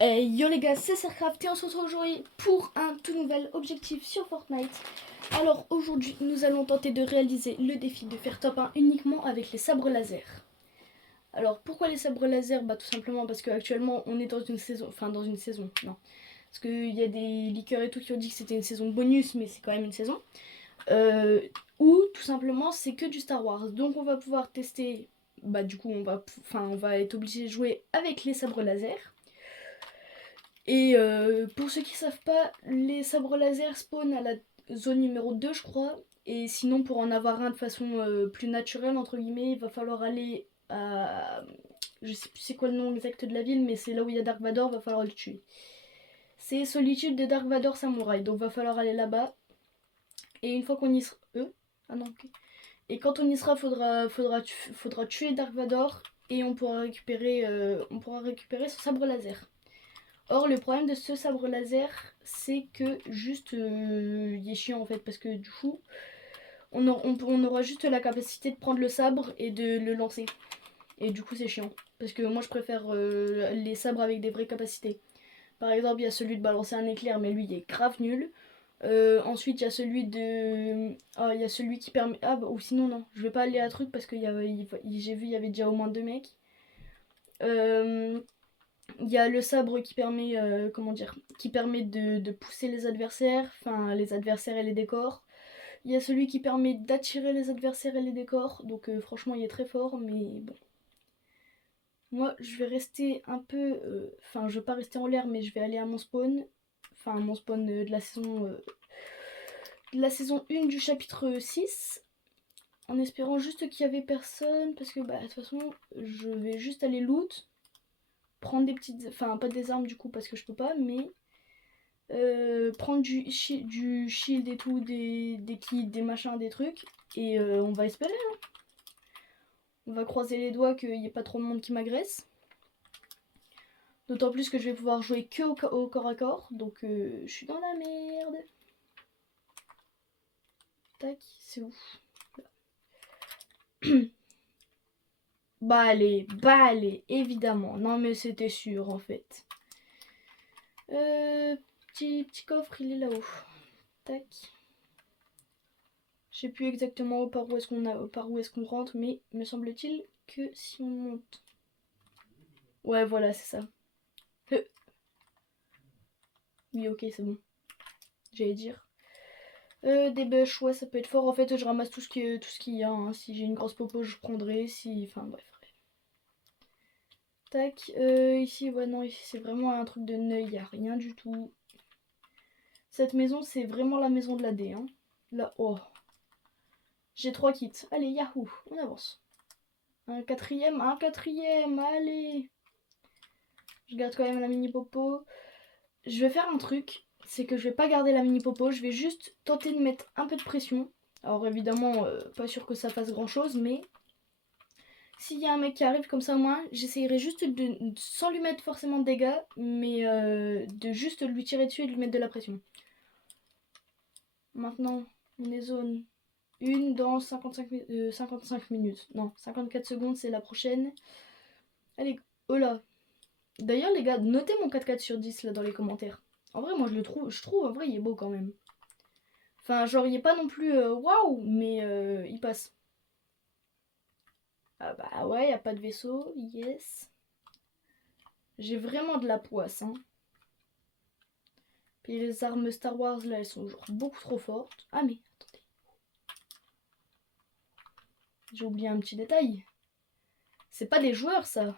Hey yo les gars, c'est Sercraft et on se retrouve aujourd'hui pour un tout nouvel objectif sur Fortnite. Alors aujourd'hui, nous allons tenter de réaliser le défi de faire top 1 uniquement avec les sabres laser. Alors pourquoi les sabres laser? Bah tout simplement parce qu'actuellement on est dans une saison, non. Parce qu'il y a des leakers et tout qui ont dit que c'était une saison bonus, mais c'est quand même une saison. Ou tout simplement c'est que du Star Wars. Donc on va pouvoir tester, bah du coup on va être obligé de jouer avec les sabres laser. Et pour ceux qui savent pas, les sabres laser spawn à la zone numéro 2 je crois. Et sinon pour en avoir un de façon plus naturelle entre guillemets, il va falloir aller à... Je sais plus c'est quoi le nom exact de la ville, mais c'est là où il y a Dark Vador, va falloir le tuer. C'est Solitude de Dark Vador Samouraï, donc va falloir aller là-bas. Et une fois qu'on y sera... Ah non, ok. Et quand on y sera, faudra tuer Dark Vador et on pourra récupérer son sabre laser. Or, le problème de ce sabre laser, c'est que juste, il est chiant en fait, parce que du coup, on aura juste la capacité de prendre le sabre et de le lancer. Et du coup, c'est chiant. Parce que moi, je préfère les sabres avec des vraies capacités. Par exemple, il y a celui de balancer un éclair, mais lui, il est grave nul. Ensuite, il y a celui de... Ah, il y a celui qui permet... Ah, bah, ou sinon, non. Je vais pas aller à truc parce que j'ai vu, il y avait déjà au moins 2 mecs. Il y a le sabre qui permet, qui permet de pousser les adversaires, enfin les adversaires et les décors. Il y a celui qui permet d'attirer les adversaires et les décors, donc franchement il est très fort, mais bon. Moi je vais rester un peu, enfin je vais pas rester en l'air, mais je vais aller à mon spawn, enfin mon spawn de la saison 1 du chapitre 6, en espérant juste qu'il y avait personne, parce que bah de toute façon je vais juste aller loot. Prendre des petites... Enfin, pas des armes du coup parce que je peux pas, mais... prendre du shield et tout, des kits, des machins, des trucs. Et on va espérer. Hein. On va croiser les doigts qu'il n'y ait pas trop de monde qui m'agresse. D'autant plus que je vais pouvoir jouer que au corps à corps. Donc je suis dans la merde. Tac, c'est où? Bah allez, évidemment. Non mais c'était sûr en fait. Petit coffre, il est là-haut. Tac. Je sais plus exactement par où est-ce qu'on rentre, mais me semble-t-il que si on monte... Ouais, voilà, c'est ça. Oui, ok, c'est bon. J'allais dire. Des bûches, ouais, ça peut être fort. En fait, je ramasse tout ce qu'il y a. Hein. Si j'ai une grosse popo, je prendrai. Si... Enfin, bref. Tac. Ici, ouais, non, ici, c'est vraiment un truc de neuil. Il n'y a rien du tout. Cette maison, c'est vraiment la maison de la D. Hein. Là, oh. J'ai 3 kits. Allez, yahoo, on avance. Un quatrième, allez. Je garde quand même la mini popo. Je vais faire un truc, c'est que je vais pas garder la mini popo, je vais juste tenter de mettre un peu de pression. Alors évidemment, pas sûr que ça fasse grand chose, mais s'il y a un mec qui arrive comme ça, moi, j'essayerai juste sans lui mettre forcément de dégâts, mais de juste lui tirer dessus et de lui mettre de la pression. Maintenant, on est zone 1 dans 55 minutes. Non, 54 secondes, c'est la prochaine. Allez, oh là. D'ailleurs, les gars, notez mon 4-4 sur 10 là dans les commentaires. En vrai, moi je trouve en vrai, il est beau quand même. Enfin, genre, il est pas non plus waouh, mais il passe. Ah bah ouais, y a pas de vaisseau, yes. J'ai vraiment de la poisse, hein. Puis les armes Star Wars là, elles sont genre beaucoup trop fortes. Ah mais, attendez. J'ai oublié un petit détail. C'est pas des joueurs ça.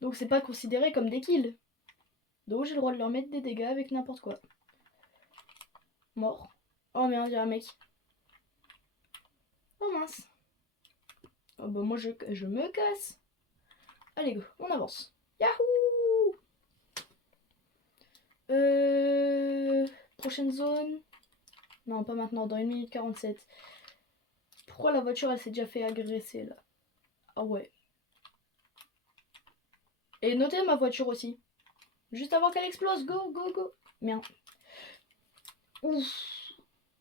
Donc c'est pas considéré comme des kills. Donc j'ai le droit de leur mettre des dégâts avec n'importe quoi. Mort. Oh merde, il y a un mec. Oh mince. Oh bah moi je me casse. Allez go, on avance. Yahoo! Prochaine zone. Non, pas maintenant, dans 1 minute 47. Pourquoi la voiture elle s'est déjà fait agresser là? Ah ouais. Et notez ma voiture aussi. Juste avant qu'elle explose, go, go, go. Merde. Ouf.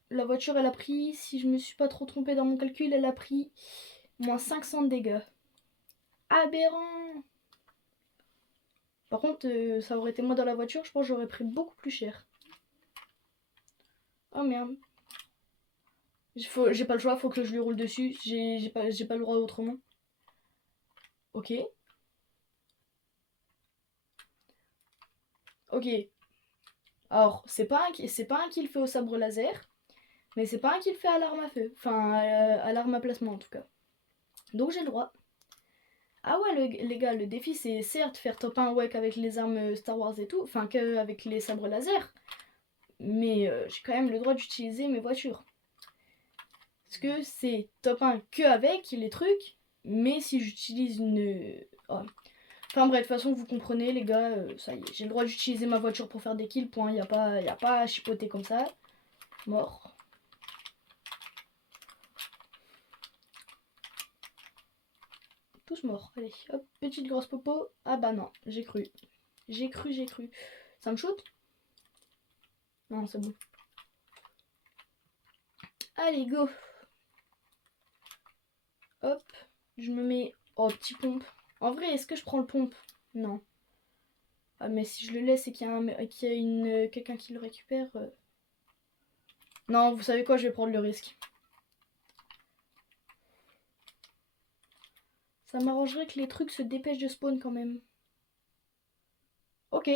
La voiture elle a pris, si je me suis pas trop trompée dans mon calcul, elle a pris Moins 500 de dégâts. Aberrant. Par contre, ça aurait été moi dans la voiture, je pense que j'aurais pris beaucoup plus cher. Oh merde. J'ai pas le choix, faut que je lui roule dessus. J'ai pas le droit autrement. Ok. Ok. Alors, c'est pas un kill fait au sabre laser, mais c'est pas un kill fait à l'arme à feu. Enfin, à l'arme à placement en tout cas. Donc j'ai le droit. Ah ouais, les gars, le défi c'est certes faire top 1 ouais qu'avec les armes Star Wars et tout, enfin qu'avec les sabres laser, mais j'ai quand même le droit d'utiliser mes voitures. Parce que c'est top 1 que avec les trucs, mais si j'utilise une... Oh. Enfin bref, de toute façon vous comprenez les gars, ça y est, j'ai le droit d'utiliser ma voiture pour faire des kills, point, y a pas à chipoter comme ça. Mort. Tous morts. Allez, hop, petite grosse popo. Ah bah non, j'ai cru. J'ai cru. Ça me shoot? Non, c'est bon. Allez, go. Hop, je me mets... Oh, petit pompe. En vrai, est-ce que je prends le pompe? Non. Ah, mais si je le laisse et qu'il y a, quelqu'un qui le récupère... Non, vous savez quoi, je vais prendre le risque. Ça m'arrangerait que les trucs se dépêchent de spawn quand même. Ok.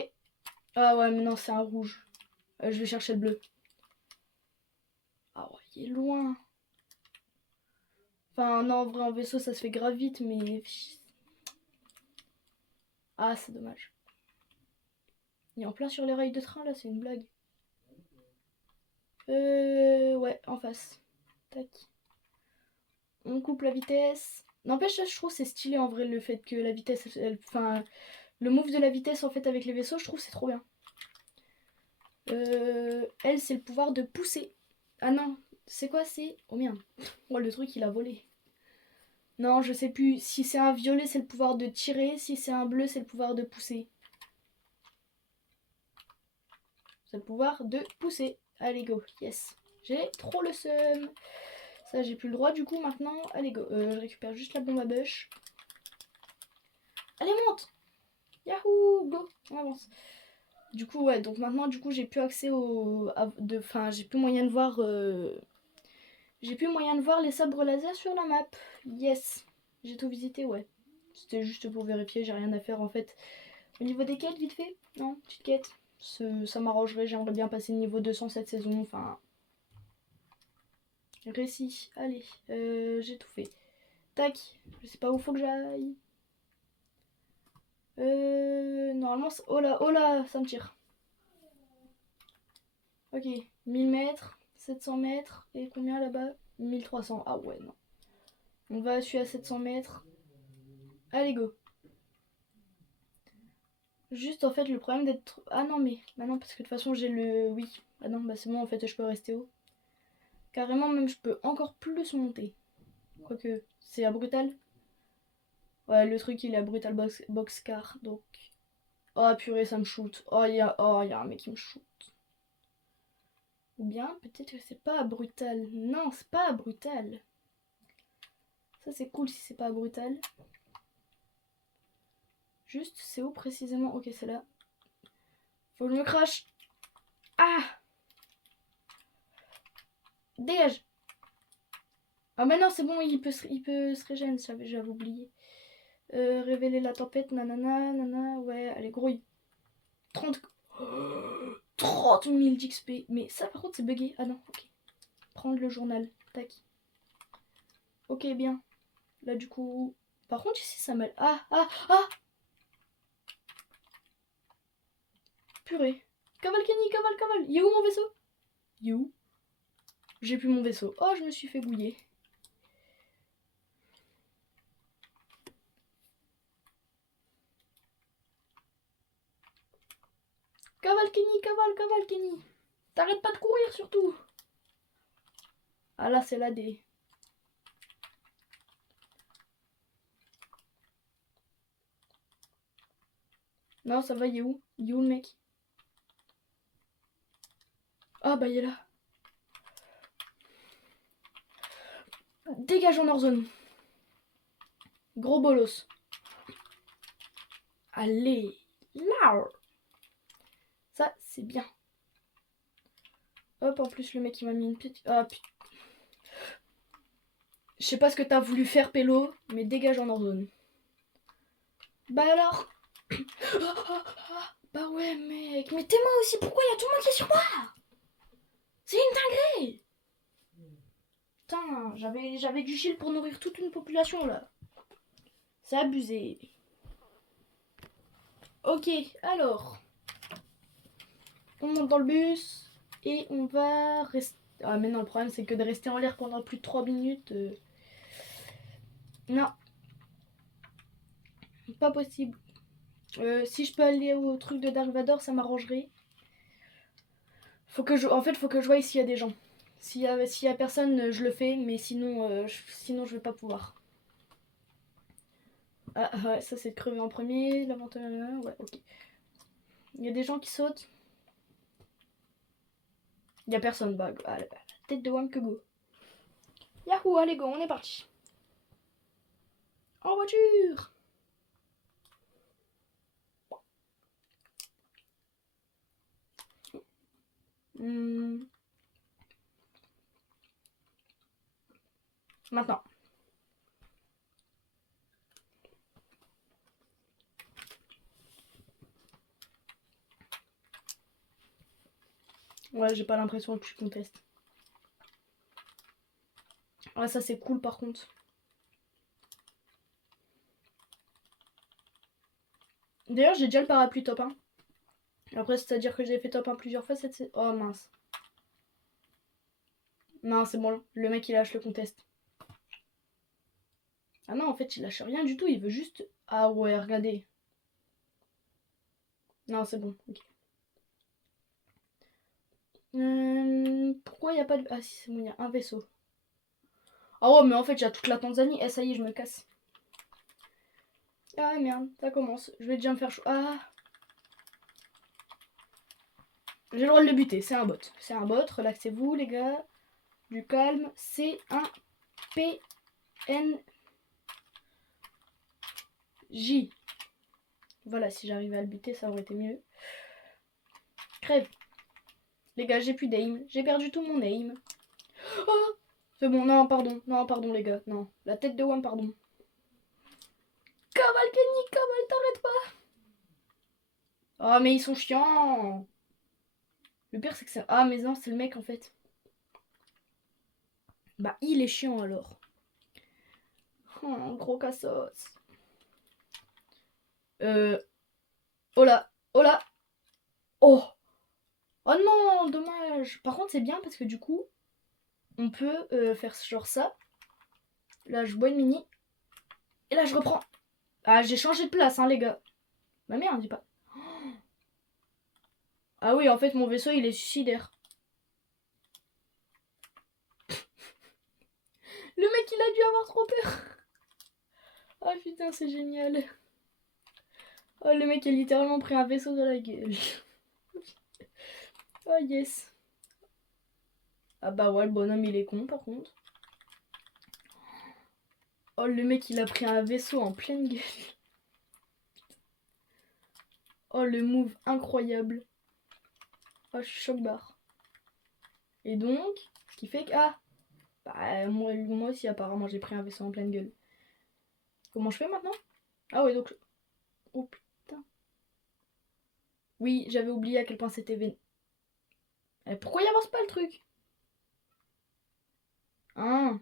Ah ouais, mais non, c'est un rouge. Je vais chercher le bleu. Ah ouais, il est loin. Enfin, non, en vrai, en vaisseau, ça se fait grave vite, mais... Ah, c'est dommage. Il est en plein sur les rails de train, là, c'est une blague. Ouais, en face. Tac. On coupe la vitesse. N'empêche, je trouve c'est stylé en vrai le fait que la vitesse, enfin, le move de la vitesse en fait avec les vaisseaux, je trouve c'est trop bien. Elle, c'est le pouvoir de pousser. Ah non, c'est quoi c'est... Oh merde. Oh, le truc, il a volé. Non, je sais plus. Si c'est un violet, c'est le pouvoir de tirer. Si c'est un bleu, c'est le pouvoir de pousser. C'est le pouvoir de pousser. Allez, go. Yes. J'ai trop le seum. Ça, j'ai plus le droit du coup maintenant. Allez, go. Je récupère juste la bombe à bush. Allez, monte. Yahoo, go. On avance. Du coup, ouais, donc maintenant, du coup, j'ai plus accès au... Enfin, j'ai plus moyen de voir... J'ai plus moyen de voir les sabres laser sur la map. Yes. J'ai tout visité, ouais. C'était juste pour vérifier, j'ai rien à faire en fait. Au niveau des quêtes, vite fait. Non, petite quête. Ça m'arrangerait, j'aimerais bien passer niveau 200 cette saison. Enfin... Récit. Allez, j'ai tout fait. Tac. Je sais pas où faut que j'aille. Normalement... Oh là, ça me tire. Ok, 1000 mètres, 700 mètres, et combien là-bas? 1300. Ah ouais, non. On va celui à 700 mètres. Allez, go. Juste en fait, le problème d'être... Ah non, mais... Bah non, parce que de toute façon, j'ai le... Oui. Ah non, bah c'est bon, en fait, je peux rester haut. Carrément, même, je peux encore plus monter. Quoique, c'est à brutal. Ouais, le truc, il est à brutal boxcar, donc... Oh purée, ça me shoot. Y a un mec qui me shoot. Ou bien, peut-être que c'est pas brutal. Non, c'est pas brutal. Ça, c'est cool si c'est pas brutal. Juste, c'est où précisément? Ok, c'est là. Faut que je me crache. Ah! Dégage! Ah mais non, c'est bon, il peut se régénérer, j'avais oublié. Révéler la tempête, nanana, nanana, ouais, allez, grouille. 30... 30 000 d'XP. Mais ça, par contre, c'est bugué. Ah non, ok. Prendre le journal, tac. Ok, bien. Là, du coup... Par contre, ici, ça m'a... Ah! Purée. Cavale, Kenny, cavale. Il est où mon vaisseau? Il est où? J'ai plus mon vaisseau. Oh, je me suis fait gouiller. Cavale, Kenny. T'arrêtes pas de courir, surtout. Ah là, c'est la D. Non, ça va, il est où? Il est où le mec? Ah bah il est là. Dégage en hors zone. Gros bolos. Allez, là. Ça, c'est bien. Hop, en plus, le mec, il m'a mis une petite... Ah, putain. Je sais pas ce que t'as voulu faire, Pélo, mais dégage en hors-zone. Bah alors. Bah ouais, mec. Mais t'es moi aussi. Pourquoi il y a tout le monde qui est sur moi? C'est une dinguerie. Putain, j'avais du shield pour nourrir toute une population, là. C'est abusé. Ok, alors. On monte dans le bus. Et on va rester... Ah, mais non, le problème, c'est que de rester en l'air pendant plus de 3 minutes... Non. Pas possible. Si je peux aller au truc de Dark Vador, ça m'arrangerait. En fait, faut que je voie s'il y a des gens. S'il y a personne, je le fais, mais sinon, sinon je vais pas pouvoir. Ah ouais, ça c'est de crever en premier. L'avantage, ouais, ok. Il y a des gens qui sautent. Il y a personne, bah, tête de Wam que go. Yahoo, allez go, on est parti. En voiture. Maintenant. Ouais, j'ai pas l'impression que je conteste. Ouais, ça c'est cool par contre. D'ailleurs, j'ai déjà le parapluie top 1. Après, c'est-à-dire que j'ai fait top 1 plusieurs fois cette saison. Oh mince. Non, c'est bon, le mec il lâche le contest. Ah non, en fait, il lâche rien du tout, il veut juste... Ah ouais, regardez. Non, c'est bon, ok. Pourquoi il n'y a pas de... Ah si, c'est bon, il y a un vaisseau. Ah ouais, mais en fait, il y a toute la Tanzanie. Eh, ça y est, je me casse. Ah merde, ça commence. Je vais déjà me faire chaud. Ah. J'ai le droit de le buter, c'est un bot. C'est un bot, relaxez-vous les gars. Du calme, c'est un PNJ. Voilà, si j'arrivais à le buter, ça aurait été mieux. Crève. Les gars, j'ai plus d'aim. J'ai perdu tout mon aim. Oh, c'est bon, non, pardon. Non, pardon, les gars. Non. La tête de Wam, pardon. Cavale, Kenny, cavale, t'arrêtes pas. Oh, mais ils sont chiants. Le pire, c'est que ça... Ah, mais non, c'est le mec, en fait. Bah, il est chiant, alors. Oh, gros cassos. Oh là. Oh là. Oh. Oh non, dommage. Par contre, c'est bien parce que du coup, on peut faire genre ça. Là, je bois une mini. Et là, je reprends. Ah, j'ai changé de place, hein, les gars. Bah merde, dis pas. Ah oui, en fait, mon vaisseau, il est suicidaire. Le mec, il a dû avoir trop peur. Oh putain, c'est génial. Oh, le mec a littéralement pris un vaisseau dans la gueule. Oh yes. Ah bah ouais, le bonhomme, il est con, par contre. Oh, le mec, il a pris un vaisseau en pleine gueule. Oh, le move incroyable. Oh, je suis choc-barre. Et donc, ce qui fait que... Ah bah, moi aussi, apparemment, j'ai pris un vaisseau en pleine gueule. Comment je fais maintenant? Ah ouais, donc... Oh putain. Oui, j'avais oublié à quel point c'était vénère. Pourquoi il avance pas le truc? Hein?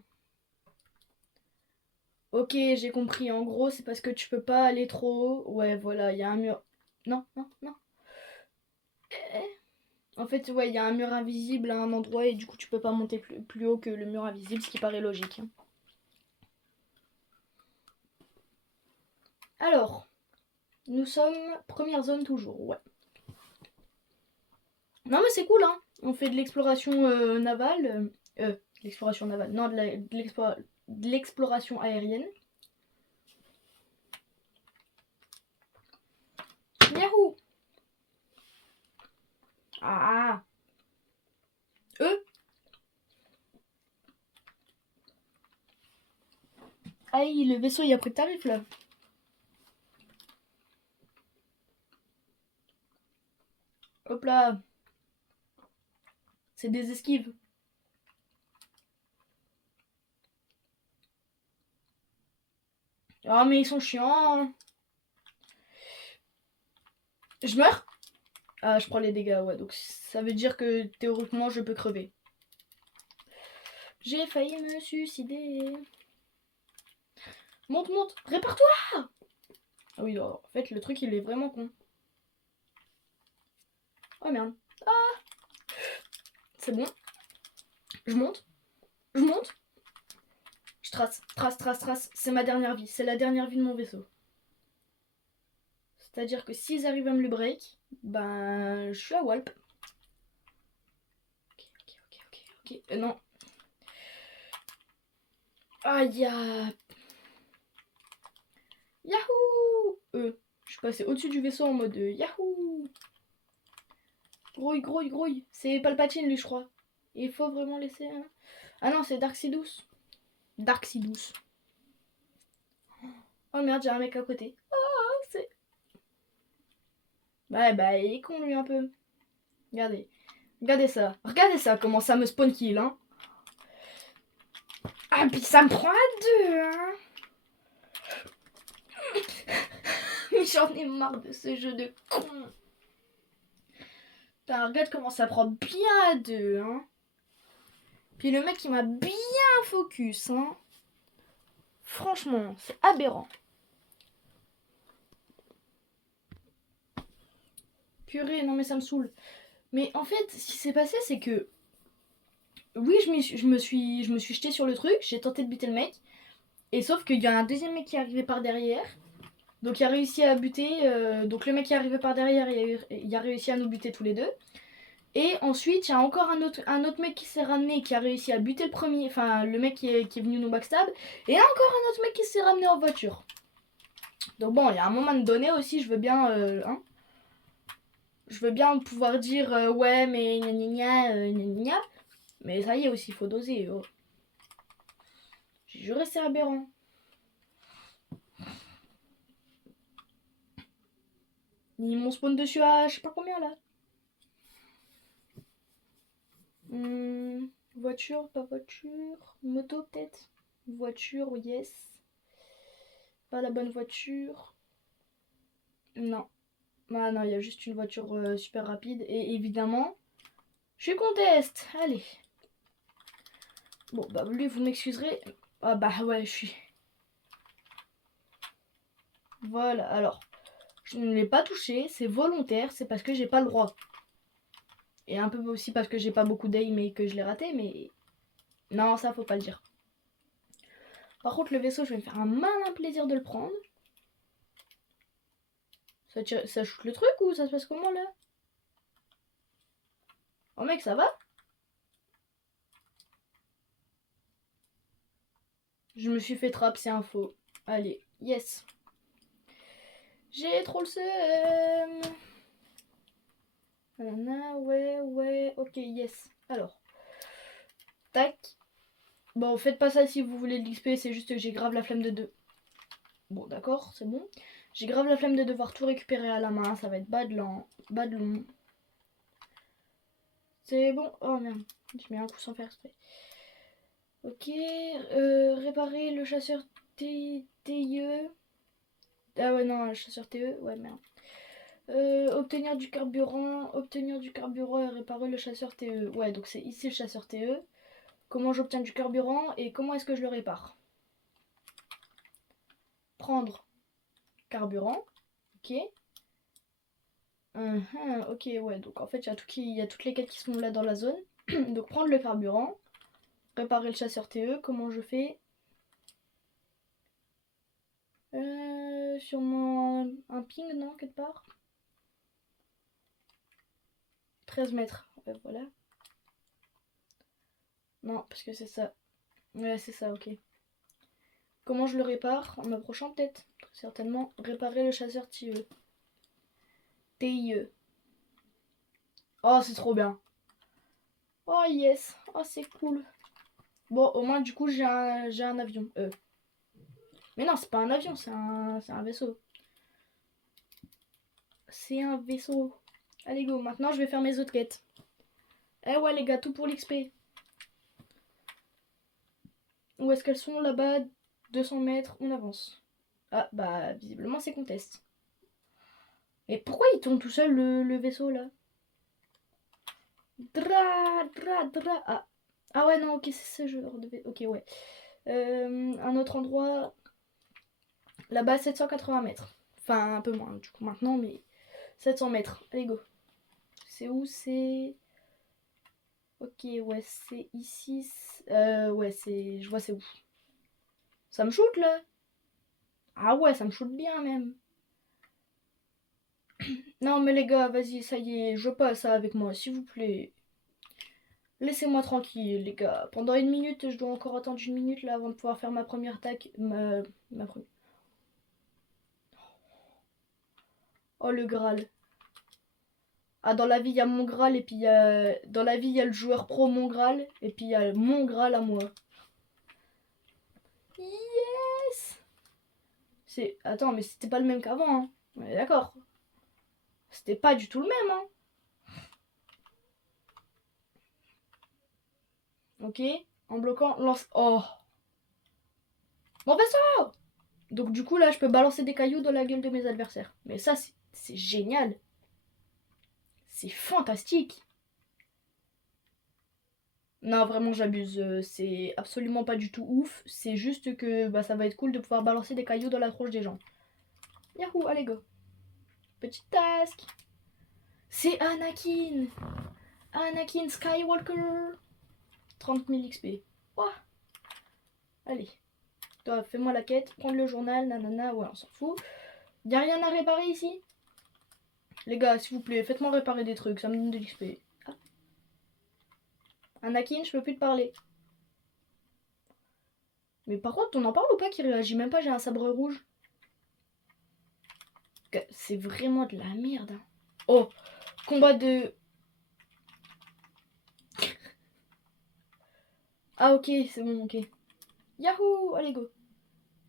Ok, j'ai compris. En gros, c'est parce que tu peux pas aller trop haut. Ouais, voilà, il y a un mur. Non, non, non. En fait, ouais, il y a un mur invisible à un endroit et du coup, tu peux pas monter plus haut que le mur invisible, ce qui paraît logique. Alors, nous sommes première zone toujours, ouais. Non, mais c'est cool, hein. On fait de l'exploration navale. L'exploration navale. Non, de l'exploration aérienne. Yahoo! Ah! Eux? Aïe, le vaisseau, il a pris de tarif, là. Hop là. C'est des esquives. Ah, mais ils sont chiants. Je meurs? Ah, je prends les dégâts, ouais. Donc ça veut dire que théoriquement, je peux crever. J'ai failli me suicider. Monte, monte. Répare-toi. Ah oui, en fait, le truc, il est vraiment con. Oh merde. Ah. C'est bon. Je monte. Je monte. Je trace, trace, trace, trace. C'est ma dernière vie. C'est la dernière vie de mon vaisseau. C'est-à-dire que s'ils arrivent à me le break, ben, je suis à Walp. Ok. Non. Aïe. Yahoo. Je suis passée au-dessus du vaisseau en mode Yahoo. Grouille, grouille, grouille. C'est Palpatine, lui, je crois. Il faut vraiment laisser... Ah non, c'est Dark Sidous. Dark Sidous. Oh merde, j'ai un mec à côté. Oh, c'est... Bah, il est con, lui, un peu. Regardez. Regardez ça. Regardez ça, comment ça me spawn kill, hein. Ah, puis ça me prend à deux, hein. Mais j'en ai marre de ce jeu de con. Putain, regarde comment ça prend bien à deux, hein. Puis le mec, il m'a bien focus, hein. Franchement, c'est aberrant. Purée, non mais ça me saoule. Mais en fait, ce qui s'est passé, c'est que... Oui, je me suis jetée sur le truc, j'ai tenté de buter le mec. Et sauf qu'il y a un deuxième mec qui est arrivé par derrière. Donc il a réussi à buter... donc le mec qui est arrivé par derrière, il a réussi à nous buter tous les deux. Et ensuite, il y a encore un autre mec qui s'est ramené, qui a réussi à buter le premier... Enfin, le mec qui est venu nous backstab. Et encore un autre mec qui s'est ramené en voiture. Donc bon, il y a un moment donné aussi, je veux bien... hein, je veux bien pouvoir dire ouais mais gna gna gna gna gna. Mais ça y est aussi, il faut doser. Oh. J'ai juré, c'est aberrant. Ils m'ont spawn dessus à je sais pas combien là. Voiture, pas voiture. Moto peut-être. Voiture, yes. Pas la bonne voiture. Non. Ah non, il y a juste une voiture super rapide. Et évidemment, je conteste. Allez. Bon, bah lui, vous m'excuserez. Ah bah ouais, je suis... Voilà, alors. Je ne l'ai pas touché, c'est volontaire, c'est parce que j'ai pas le droit. Et un peu aussi parce que j'ai pas beaucoup d'aim et que je l'ai raté, mais... Non, ça faut pas le dire. Par contre, le vaisseau, je vais me faire un malin plaisir de le prendre. Ça shoot le truc ou ça se passe comment là? Oh mec, ça va? Je me suis fait trap, c'est un faux. Allez, yes. J'ai trop le seum. Ouais, ok, yes. Alors. Tac. Bon, faites pas ça si vous voulez de l'XP, c'est juste que j'ai grave la flemme de deux. Bon, d'accord, c'est bon. J'ai grave la flemme de devoir tout récupérer à la main, ça va être bas de long. C'est bon. Oh merde, je mets un coup sans faire exprès. Ok, réparer le chasseur TIE. Ah ouais, non, le chasseur TE, ouais, merde. Obtenir du carburant et réparer le chasseur TE. Ouais, donc c'est ici le chasseur TE. Comment j'obtiens du carburant et comment est-ce que je le répare? Prendre carburant, ok. Ok, ouais, donc en fait, il y a toutes les quêtes qui sont là dans la zone. Donc prendre le carburant, réparer le chasseur TE, comment je fais? Sûrement un ping, non, quelque part? 13 mètres, voilà. Non, parce que c'est ça. Ouais, c'est ça, ok. Comment je le répare? En m'approchant peut-être? Certainement. Réparer le chasseur TIE. TIE. Oh, c'est trop bien. Oh, yes. Oh, c'est cool. Bon, au moins, du coup, j'ai un avion. Mais non, c'est pas un avion, c'est un vaisseau. C'est un vaisseau. Allez, go. Maintenant, je vais faire mes autres quêtes. Eh ouais, les gars, tout pour l'XP. Où est-ce qu'elles sont là-bas? 200 mètres, on avance. Ah, bah, visiblement, c'est conteste. Et pourquoi il tourne tout seul le vaisseau là? Dra. Ah ouais, non, ok, c'est ce genre de vaisseau. Ok, ouais. Un autre endroit. Là-bas, 780 mètres. Enfin, un peu moins du coup maintenant, mais 700 mètres. Allez, go. C'est où? C'est. Ok, ouais, c'est ici. Ouais, c'est. Je vois c'est où. Ça me shoot là? Ah ouais, ça me shoot bien même. Non, mais les gars, vas-y, ça y est, je veux pas ça avec moi, s'il vous plaît. Laissez-moi tranquille, les gars. Pendant 1 minute, je dois encore attendre 1 minute là avant de pouvoir faire ma première attaque. Ma première. Oh, le Graal. Ah, dans la vie, il y a mon Graal, et puis dans la vie, il y a le joueur pro mon Graal, et puis il y a mon Graal à moi. Yes! Attends, mais c'était pas le même qu'avant, hein. Ouais, d'accord. C'était pas du tout le même, hein. Ok. En bloquant, lance. Oh! Mon vaisseau! Donc du coup, là, je peux balancer des cailloux dans la gueule de mes adversaires. Mais ça, c'est génial. C'est fantastique. Non, vraiment, j'abuse. C'est absolument pas du tout ouf. C'est juste que bah, ça va être cool de pouvoir balancer des cailloux dans la tronche des gens. Yahoo, allez, go. Petite task. C'est Anakin. Anakin Skywalker. 30 000 XP. Oh. Allez. Toi, fais-moi la quête. Prendre le journal. Nanana. Ouais, on s'en fout. Y'a rien à réparer ici? Les gars, s'il vous plaît, faites-moi réparer des trucs. Ça me donne de l'XP. Ah. Anakin, je peux plus te parler. Mais par contre, on en parle ou pas qu'il réagit même pas? J'ai un sabre rouge. C'est vraiment de la merde. Hein. Oh, combat de... Ah ok, c'est bon, ok. Yahoo, allez go.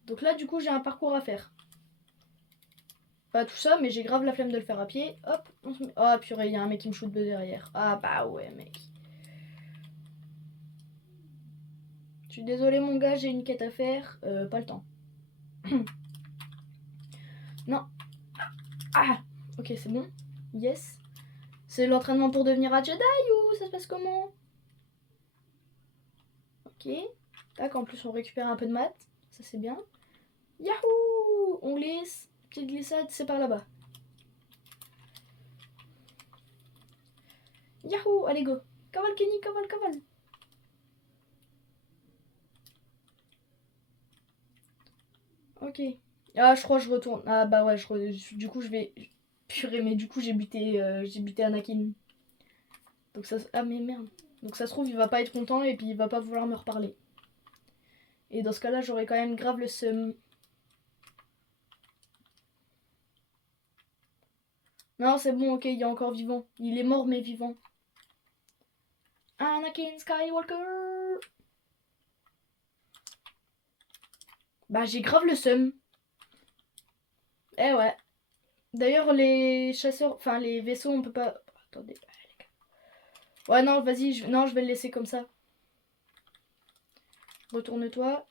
Donc là, du coup, j'ai un parcours à faire. Pas tout ça, mais j'ai grave la flemme de le faire à pied. Hop, on se met... Oh purée, il y a un mec qui me shoot de derrière. Ah bah ouais, mec. Je suis désolée, mon gars, j'ai une quête à faire. Pas le temps. Non. Ah, ok, c'est bon. Yes. C'est l'entraînement pour devenir un Jedi ou ça se passe comment? Ok. Tac, en plus, on récupère un peu de maths. Ça, c'est bien. Yahoo! On glisse. Petite glissade, c'est par là-bas. Yahoo! Allez, go. Cavale, Kenny, cavale, cavale. Ok. Ah, je crois que je retourne. Ah, bah ouais, du coup, je vais... Purée, mais du coup, j'ai buté Anakin. Donc ça... Ah, mais merde. Donc ça se trouve, il va pas être content et puis il va pas vouloir me reparler. Et dans ce cas-là, j'aurais quand même grave le seum. Non, c'est bon, ok, il est encore vivant. Il est mort, mais vivant. Anakin Skywalker. Bah, j'ai grave le seum. Eh ouais. D'ailleurs, les chasseurs... Enfin, les vaisseaux, on peut pas... Attendez. Ouais, non, vas-y. Non, je vais le laisser comme ça. Retourne-toi.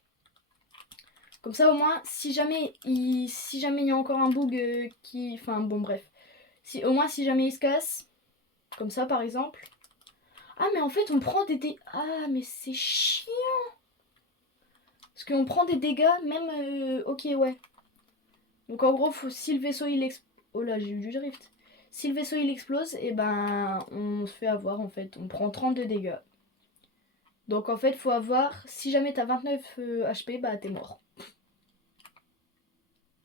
Comme ça, au moins, si jamais il y a encore un bug qui... Enfin, bon, bref. Au moins, si jamais il se casse, comme ça, par exemple. Ah, mais en fait, on prend des dégâts... Ah, mais c'est chiant. Parce qu'on prend des dégâts, même... Ok, ouais. Donc, en gros, si le vaisseau, il explose... Oh là, j'ai eu du drift. Si le vaisseau, il explose, et ben, on se fait avoir, en fait. On prend 32 dégâts. Donc, en fait, faut avoir... Si jamais t'as 29 HP, bah, t'es mort.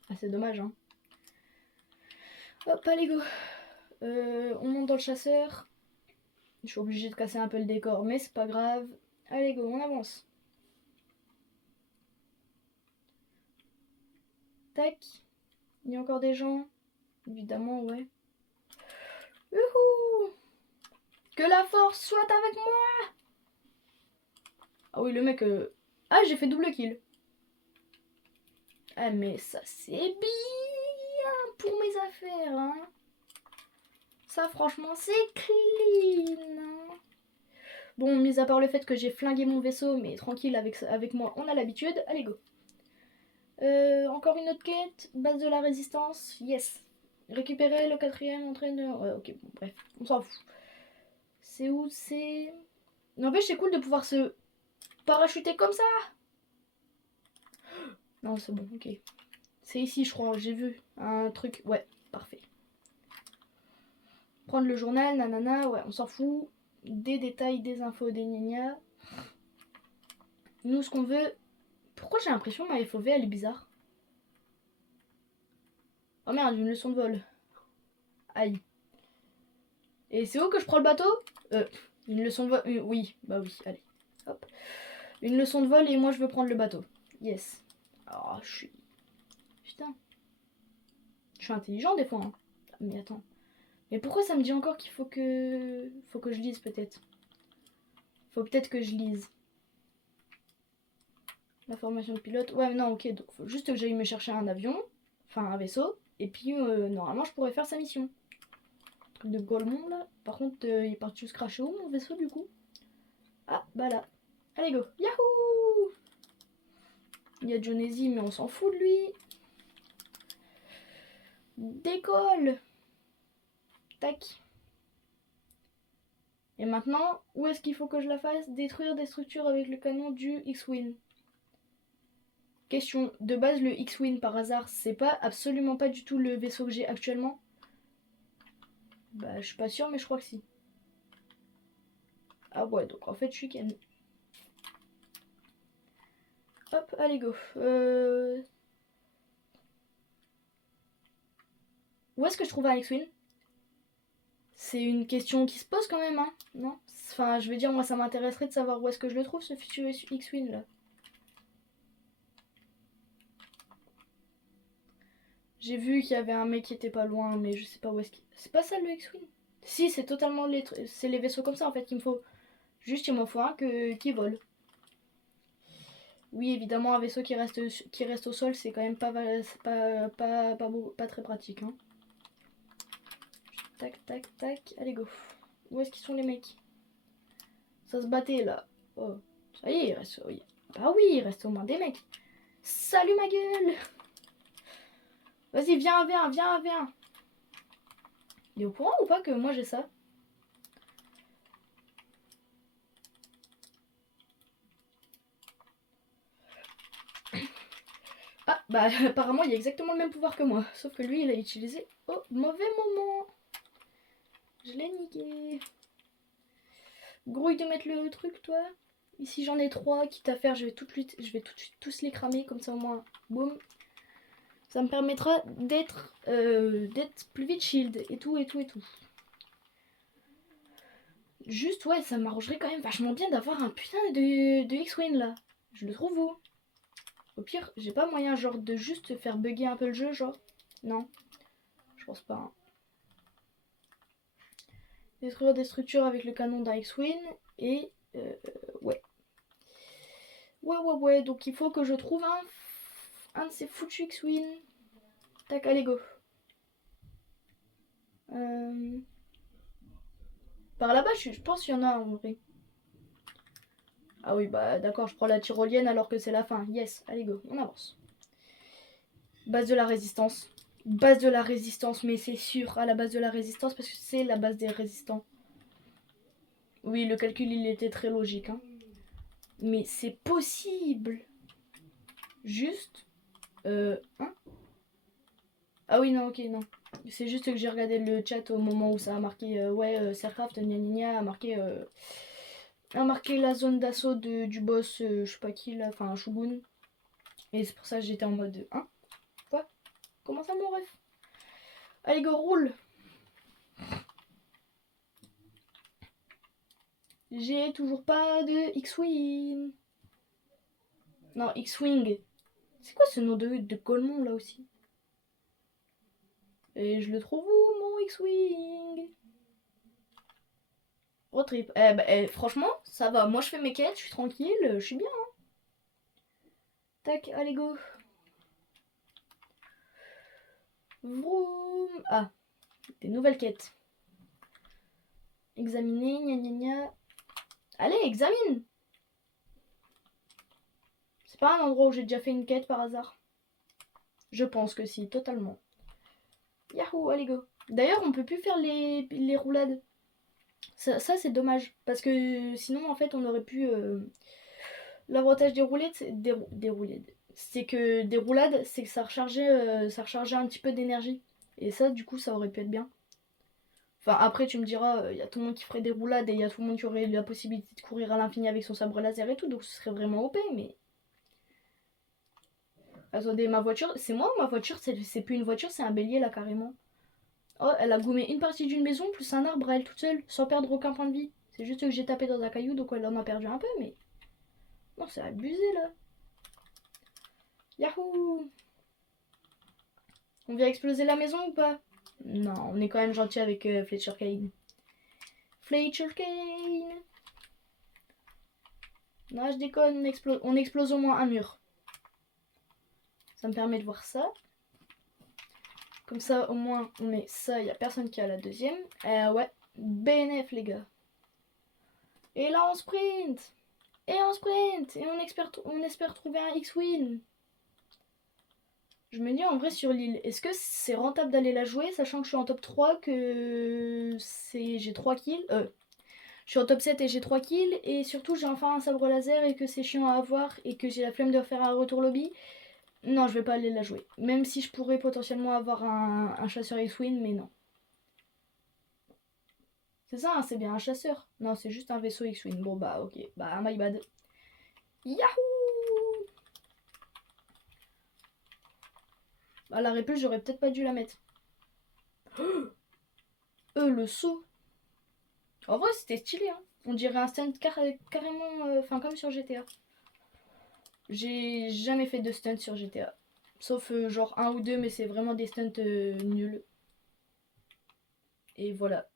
Ah, c'est dommage, hein. Hop, allez, go. On monte dans le chasseur. Je suis obligée de casser un peu le décor, mais c'est pas grave. Allez, go, on avance. Tac. Il y a encore des gens. Évidemment, ouais. Youhou! Que la force soit avec moi! Ah oui, le mec... Ah, j'ai fait double kill. Ah mais ça c'est bien pour mes affaires, hein. Ça franchement c'est clean, hein. Bon, mis à part le fait que j'ai flingué mon vaisseau, mais tranquille, avec moi on a l'habitude. Allez go. Encore une autre quête, base de la résistance, yes. Récupérer le 4e entraîneur. Ouais, ok, bon, bref, on s'en fout. C'est où c'est... N'empêche, c'est cool de pouvoir se parachuter comme ça. Non, c'est bon, ok. C'est ici, je crois, j'ai vu un truc. Ouais, parfait. Prendre le journal, nanana, ouais, on s'en fout. Des détails, des infos, des gna. Nous, ce qu'on veut... Pourquoi j'ai l'impression que ma FOV, elle est bizarre? Oh merde, une leçon de vol. Aïe. Et c'est où que je prends le bateau? Une leçon de vol... oui, bah oui, allez. Hop. Une leçon de vol et moi, je veux prendre le bateau. Yes. Oh, je suis... Putain. Je suis intelligent des fois, hein. Mais attends. Mais pourquoi ça me dit encore qu'il faut que... Faut que je lise, peut-être. Faut peut-être que je lise. La formation de pilote. Ouais, non, ok. Donc, faut juste que j'aille me chercher un avion. Enfin, un vaisseau. Et puis, normalement, je pourrais faire sa mission. Truc de Golemont, là. Par contre, il est parti se cracher où, mon vaisseau, du coup? Ah, bah là. Allez, go. Yahoo! Il y a Jonesy, mais on s'en fout de lui. Décolle! Tac. Et maintenant, où est-ce qu'il faut que je la fasse? Détruire des structures avec le canon du X-Wing. Question, de base le X-Wing par hasard, c'est pas absolument pas du tout le vaisseau que j'ai actuellement? Bah je suis pas sûre mais je crois que si. Ah ouais, donc en fait je suis Ken. Hop, allez go. Où est-ce que je trouve un X-Wing? C'est une question qui se pose quand même, hein? Non? Enfin, je veux dire, moi ça m'intéresserait de savoir où est-ce que je le trouve ce futur X-Wing là. J'ai vu qu'il y avait un mec qui était pas loin, mais je sais pas où est-ce qu'il... C'est pas ça le X-Wing? Si, c'est totalement c'est les vaisseaux comme ça en fait qu'il me faut. Juste il m'en faut un qui vole. Oui, évidemment, un vaisseau qui reste au sol, c'est quand même pas très pratique. Hein. Tac, tac, tac. Allez, go. Où est-ce qu'ils sont les mecs? Ça se battait là. Oh, ça y est, il reste... Oui. Ah oui, il reste au moins des mecs. Salut ma gueule! Vas-y, viens, viens, viens, viens. Il est au courant ou pas que moi j'ai ça? Ah, bah apparemment il a exactement le même pouvoir que moi. Sauf que lui il a utilisé au mauvais moment. Je l'ai niqué. Grouille de mettre le truc toi. Ici j'en ai 3, quitte à faire, je vais tout de suite tous les cramer, comme ça au moins, boum. Ça me permettra d'être plus vite shield et tout. Juste ouais, ça m'arrangerait quand même vachement bien d'avoir un putain de X-Wing là. Je le trouve où? Au pire, j'ai pas moyen genre de juste faire bugger un peu le jeu genre. Non, je pense pas. Hein. Détruire des structures avec le canon d'un X-Wing et ouais. Ouais, donc il faut que je trouve un de ces foutus X-Wing. Tac, allez go. Par là-bas, je pense qu'il y en a en vrai. Ah oui, bah d'accord, je prends la tyrolienne alors que c'est la fin. Yes, allez go, on avance. Base de la résistance. Base de la résistance, mais c'est sûr, à la base de la résistance, parce que c'est la base des résistants. Oui, le calcul, il était très logique. Hein. Mais c'est possible. Juste... Hein? Ah oui, non, ok, non. C'est juste que j'ai regardé le chat au moment où ça a marqué... ouais, Sercraft, a marqué la zone d'assaut du boss, je sais pas qui, là, enfin, Shogun. Et c'est pour ça que j'étais en mode... Hein? Quoi? Comment ça, mon ref? Allez, go, roule! J'ai toujours pas de X-Wing. Non, X-Wing. C'est quoi ce nom de Golemont là aussi? Et je le trouve où mon X-Wing? Road trip. Franchement, ça va. Moi je fais mes quêtes, je suis tranquille, je suis bien. Hein. Tac, allez go. Vroom. Ah, des nouvelles quêtes. Examiner, gna gna gna. Allez, examine. C'est pas un endroit où j'ai déjà fait une quête par hasard. Je pense que si, totalement. Yahoo, allez go. D'ailleurs, on peut plus faire les roulades. Ça c'est dommage. Parce que sinon, en fait, on aurait pu... L'avantage des roulades, des roulades. C'est que des roulades, c'est que ça rechargeait un petit peu d'énergie. Et ça, du coup, ça aurait pu être bien. Enfin, après, tu me diras, il y a tout le monde qui ferait des roulades et il y a tout le monde qui aurait la possibilité de courir à l'infini avec son sabre laser et tout, donc ce serait vraiment OP, mais... Attendez, ma voiture, c'est moi ou ma voiture, c'est plus une voiture, c'est un bélier là, carrément. Oh, elle a gommé une partie d'une maison plus un arbre à elle toute seule, sans perdre aucun point de vie. C'est juste que j'ai tapé dans un caillou, donc elle en a perdu un peu, mais... Non, c'est abusé, là. Yahoo! On vient exploser la maison ou pas? Non, on est quand même gentil avec Fletcher Kane. Fletcher Kane! Non, je déconne, on explose au moins un mur. Ça me permet de voir ça. Comme ça, au moins, on met ça, il n'y a personne qui a la deuxième. Ouais, BNF, les gars. Et là, on sprint! Et on sprint! Et on espère trouver un X-Win. Je me dis, en vrai, sur l'île, est-ce que c'est rentable d'aller la jouer, sachant que je suis en top 3, que j'ai 3 kills je suis en top 7 et j'ai 3 kills, et surtout, j'ai enfin un sabre laser et que c'est chiant à avoir, et que j'ai la flemme de refaire un retour lobby. Non, je vais pas aller la jouer. Même si je pourrais potentiellement avoir un chasseur X-Wing, mais non. C'est ça, hein, c'est bien un chasseur. Non, c'est juste un vaisseau X-Wing. Bon, bah, ok. Bah, my bad. Yahoo! Bah, la répulte, j'aurais peut-être pas dû la mettre. Le saut. En vrai, c'était stylé, hein. On dirait un stunt carrément... Enfin, comme sur GTA. J'ai jamais fait de stunt sur GTA. Sauf genre un ou deux, mais c'est vraiment des stunts nuls. Et voilà.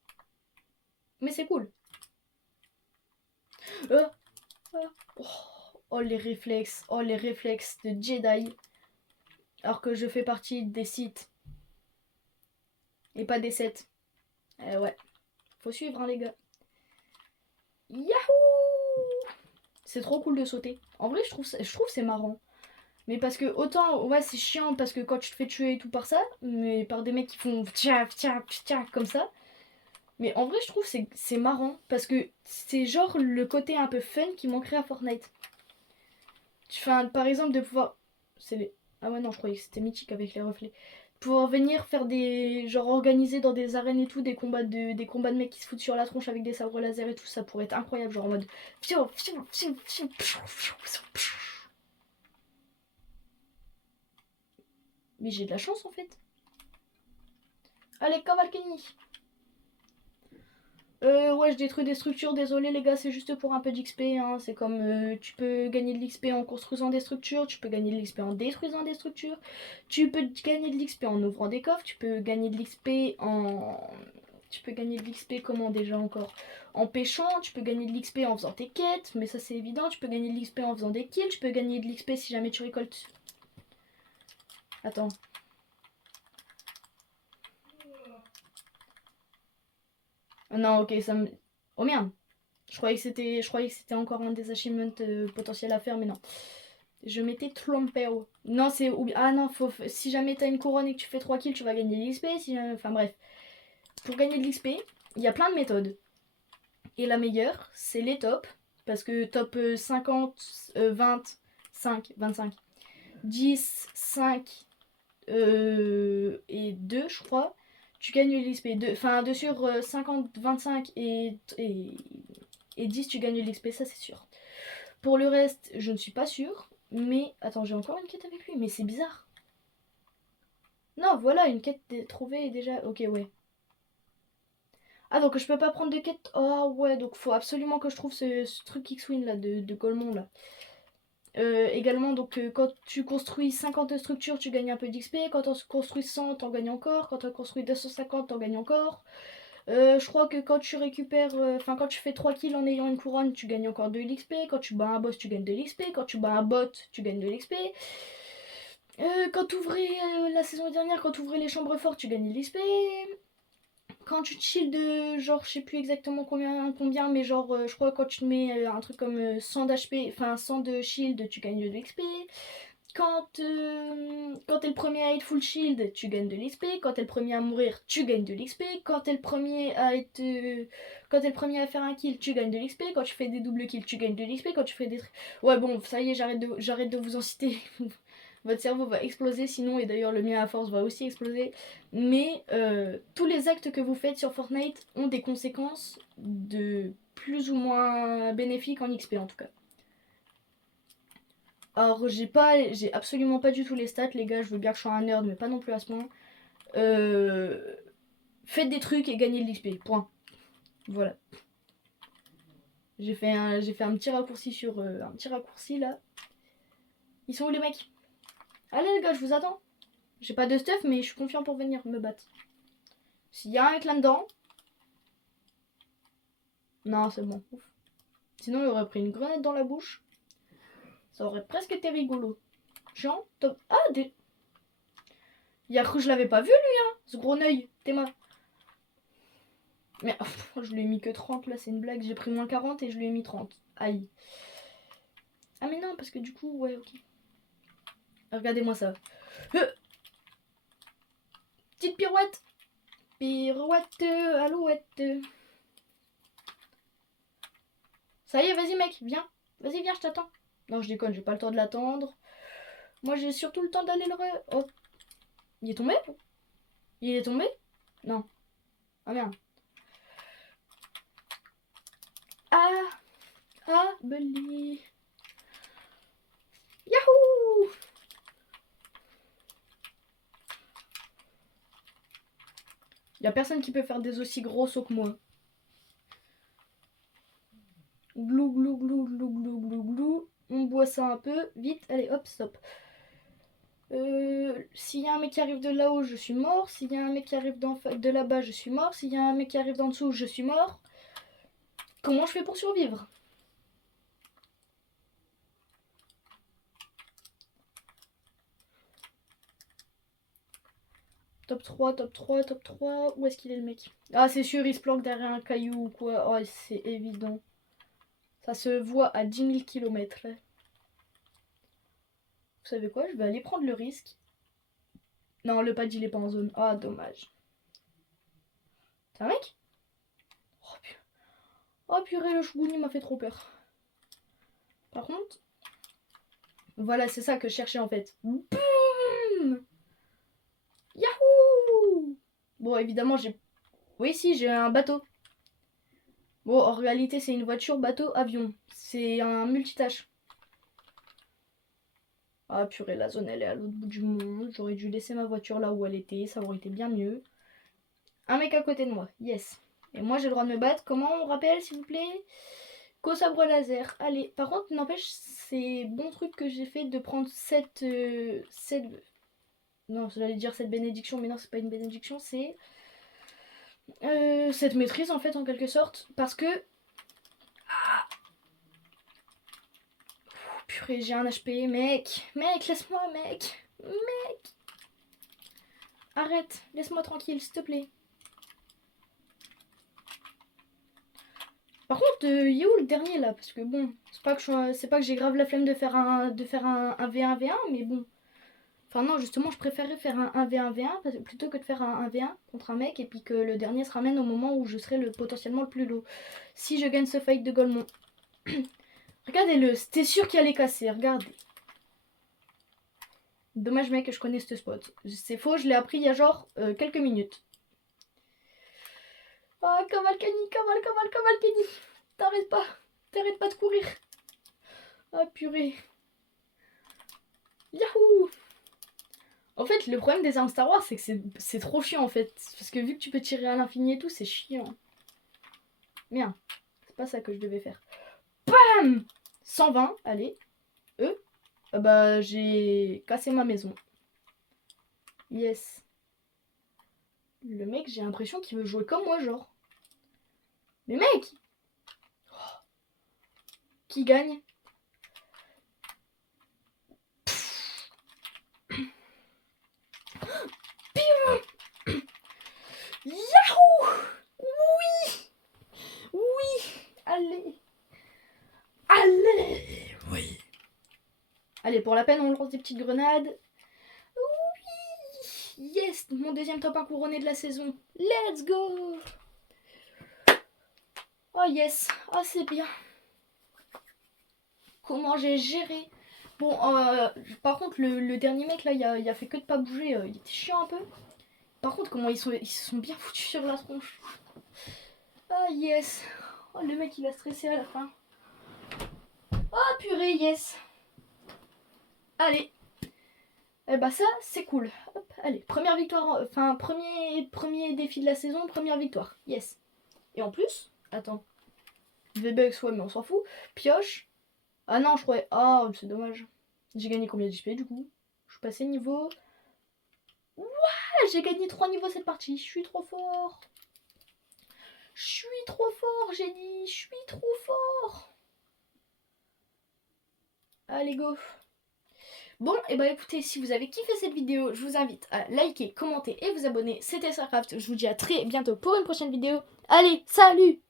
Mais c'est cool. Oh, oh, les réflexes. Oh, les réflexes de Jedi. Alors que je fais partie des Sith. Et pas des 7. Ouais. Faut suivre, hein, les gars. Yahoo! C'est trop cool de sauter. En vrai, je trouve c'est marrant. Mais parce que autant, ouais, c'est chiant parce que quand tu te fais tuer et tout par ça, mais par des mecs qui font tcha tcha tcha comme ça. Mais en vrai, je trouve c'est marrant parce que c'est genre le côté un peu fun qui manquerait à Fortnite. Tu fais par exemple de pouvoir. Ah ouais, non, je croyais que c'était mythique avec les reflets. Pouvoir venir faire des. Genre organiser dans des arènes et tout des combats de mecs qui se foutent sur la tronche avec des sabres laser et tout, ça pourrait être incroyable. Genre en mode. Mais j'ai de la chance en fait. Allez, Cavalcani! Ouais, je détruis des structures, désolé les gars, c'est juste pour un peu d'XP, hein. C'est comme tu peux gagner de l'XP en construisant des structures, tu peux gagner de l'XP en détruisant des structures, tu peux gagner de l'XP en ouvrant des coffres, tu peux gagner de l'XP en... Tu peux gagner de l'XP comment déjà encore? En pêchant, tu peux gagner de l'XP en faisant tes quêtes, mais ça c'est évident, tu peux gagner de l'XP en faisant des kills, tu peux gagner de l'XP si jamais tu récoltes... Attends. Non, ok, ça me... Oh merde! Je croyais que c'était encore un des achievements potentiels à faire, mais non. Je m'étais trompé. Non, c'est... Ah non, si jamais t'as une couronne et que tu fais 3 kills, tu vas gagner de l'XP. Enfin bref. Pour gagner de l'XP, il y a plein de méthodes. Et la meilleure, c'est les tops. Parce que top 50, 20, 5, 25, 10, 5 et 2, je crois. Tu gagnes de l'XP. Enfin, 2 sur 50, 25 et 10, tu gagnes de l'XP, ça c'est sûr. Pour le reste, je ne suis pas sûre. Mais attends, j'ai encore une quête avec lui, mais c'est bizarre. Non, voilà, une quête trouvée déjà. Ok, ouais. Ah, donc je peux pas prendre de quête. Oh, ouais, donc faut absolument que je trouve ce truc X-Wing là, de Golemon là. Également, donc quand tu construis 50 structures, tu gagnes un peu d'XP. Quand tu construis 100, t'en gagnes encore. Quand tu construis 250, t'en gagnes encore. Je crois que quand tu récupères, quand tu fais 3 kills en ayant une couronne, tu gagnes encore de l'XP. Quand tu bats un boss, tu gagnes de l'XP. Quand tu bats un bot, tu gagnes de l'XP. Quand t'ouvrais la saison dernière, quand t'ouvrais les chambres fortes, tu gagnais de l'XP. Quand tu te shield de genre, je sais plus exactement combien mais genre, je crois quand tu te mets un truc comme 100 d'HP, enfin 100 de shield, tu gagnes de l'XP. Quand t'es le premier à être full shield, tu gagnes de l'XP. Quand t'es le premier à mourir, tu gagnes de l'XP. Quand t'es le premier à être. Quand t'es le premier à faire un kill, tu gagnes de l'XP. Quand tu fais des doubles kills, tu gagnes de l'XP. Quand tu fais des. Ouais, bon, ça y est, j'arrête de vous en citer. Votre cerveau va exploser sinon, et d'ailleurs le mien à force va aussi exploser. Mais tous les actes que vous faites sur Fortnite ont des conséquences de plus ou moins bénéfiques en XP en tout cas. Alors j'ai absolument pas du tout les stats les gars, je veux bien que je sois un nerd mais pas non plus à ce point. Faites des trucs et gagnez de l'XP, point. Voilà. J'ai fait un petit raccourci sur un petit raccourci là. Ils sont où les mecs? Allez les gars, je vous attends. J'ai pas de stuff mais je suis confiant pour venir me battre. S'il y a un mec là-dedans. Non, c'est bon. Ouf. Sinon il aurait pris une grenade dans la bouche. Ça aurait presque été rigolo. Jean, top. Ah, des. Il a cru que je l'avais pas vu lui, hein, ce gros œil. T'es mort. Mais je lui ai mis que 30 là, c'est une blague. J'ai pris moins 40 et je lui ai mis 30. Aïe. Ah mais non, parce que du coup, ouais, ok. Regardez-moi ça. Petite pirouette. Pirouette, alouette. Ça y est, vas-y mec, viens. Vas-y, viens, je t'attends. Non, je déconne, j'ai pas le temps de l'attendre. Moi, j'ai surtout le temps d'aller le... Oh. Il est tombé? Il est tombé? Non. Ah merde. Ah. Ah, Bully. Yahoo! Y'a personne qui peut faire des aussi gros sauts que moi. Glou, glou, glou, glou, glou, glou, glou. On boit ça un peu. Vite, allez, hop, stop. S'il y a un mec qui arrive de là-haut, je suis mort. S'il y a un mec qui arrive de là-bas, je suis mort. S'il y a un mec qui arrive d'en dessous, je suis mort. Comment je fais pour survivre? Top 3, top 3, top 3. Où est-ce qu'il est le mec? Ah, c'est sûr, il se planque derrière un caillou ou quoi. Oh, c'est évident. Ça se voit à 10 000 km. Vous savez quoi? Je vais aller prendre le risque. Non, le pad, il est pas en zone. Ah, dommage. C'est un mec? Oh, purée. Oh, purée, le chougouni m'a fait trop peur. Par contre... Voilà, c'est ça que je cherchais en fait. Boum! Yahoo! Bon, évidemment, j'ai... Oui, si, j'ai un bateau. Bon, en réalité, c'est une voiture, bateau, avion. C'est un multitâche. Ah, purée, la zone, elle est à l'autre bout du monde. J'aurais dû laisser ma voiture là où elle était. Ça aurait été bien mieux. Un mec à côté de moi. Yes. Et moi, j'ai le droit de me battre. Comment on rappelle, s'il vous plaît? Qu'au sabre laser. Allez, par contre, n'empêche, c'est bon truc que j'ai fait de prendre cette... Non, j'allais dire cette bénédiction, mais non, c'est pas une bénédiction, c'est... cette maîtrise, en fait, en quelque sorte. Parce que... Ah, purée, j'ai un HP. Mec, laisse-moi, mec. Mec. Arrête, laisse-moi tranquille, s'il te plaît. Par contre, il est où le dernier, là? Parce que bon, c'est pas que j'ai grave la flemme de faire un V1V1, mais bon... Enfin non, justement, je préférerais faire un 1v1v1 plutôt que de faire un 1v1 contre un mec et puis que le dernier se ramène au moment où je serai potentiellement le plus low. Si je gagne ce fight de Golemont. Regardez-le, c'était sûr qu'il allait casser, regardez. Dommage mec que je connais ce spot. C'est faux, je l'ai appris il y a genre quelques minutes. Ah, Cavalcani, Cavalcani. T'arrêtes pas de courir. Ah purée. Yahoo! En fait, le problème des armes Star Wars, c'est que c'est trop chiant en fait. Parce que vu que tu peux tirer à l'infini et tout, c'est chiant. Merde, c'est pas ça que je devais faire. Bam! 120, allez. Bah j'ai cassé ma maison. Yes. Le mec, j'ai l'impression qu'il veut jouer comme moi, genre. Mais mec! Qui gagne? pour la peine, on lance des petites grenades. Oui. Yes, mon deuxième top 1 couronné de la saison. Let's go. Oh yes, oh c'est bien. Comment j'ai géré. Bon, par contre, le dernier mec, là, il a fait que de pas bouger. Il était chiant un peu. Par contre, comment ils se sont bien foutus sur la tronche. Ah, yes. Oh, le mec, il a stressé à la fin. Oh, purée, yes. Allez. Eh bah ça, c'est cool. Hop, allez, première victoire. Enfin, premier défi de la saison, première victoire. Yes. Et en plus, attends. VBX, ouais, mais on s'en fout. Pioche. Ah non, je croyais... Ah, c'est dommage. J'ai gagné combien d'XP du coup? Je suis passé niveau... Ouais, j'ai gagné 3 niveaux cette partie. Je suis trop fort. Je suis trop fort, j'ai dit. Je suis trop fort. Allez, go. Bon, et bah écoutez, si vous avez kiffé cette vidéo, je vous invite à liker, commenter et vous abonner. C'était StarCraft. Je vous dis à très bientôt pour une prochaine vidéo. Allez, salut!